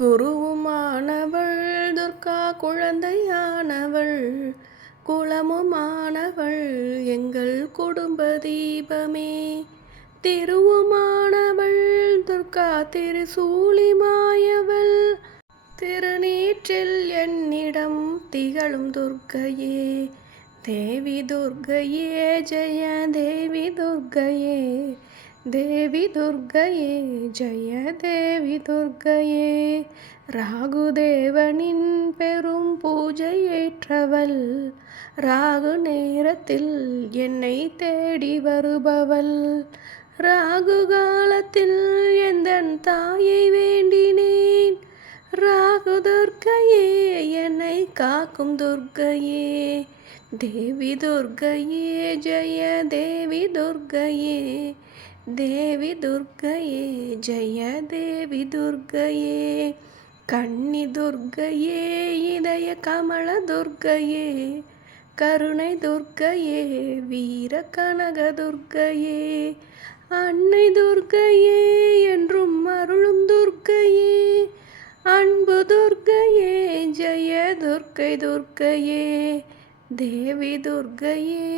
குருவுமானவள் துர்கா குழந்தையானவள், குலமுமானவள் எங்கள் குடும்ப தீபமே. திருவுமானவள் துர்கா திரிசூலி மாயவள், திருநீற்றில் என்னிடம் திகழும் துர்க்கையே. தேவி துர்க்கையே ஜெய தேவி துர்க்கையே, தேவி துர்க்கையே ஜெய தேவி துர்க்கையே. ராகுதேவனின் பெரும் பூஜை ஏற்றவள், ராகு நேரத்தில் என்னை தேடி வருபவள். ராகு காலத்தில் எந்தன் தாயை வேண்டினேன், ராகு துர்க்கையே என்னை காக்கும் துர்க்கையே. தேவி துர்க்கையே ஜெய தேவி துர்க்கையே, தேவி துர்க்கையே ஜெய தேவி துர்க்கையே. கன்னி துர்க்கையே இதய கமல துர்க்கையே, கருணை துர்க்கையே வீர கனக துர்க்கையே. அன்னை துர்க்கையே என்றும் அருளும் துர்க்கையே, அன்பு துர்க்கையே ஜெய துர்க்கை துர்க்கையே, தேவி துர்க்கையே.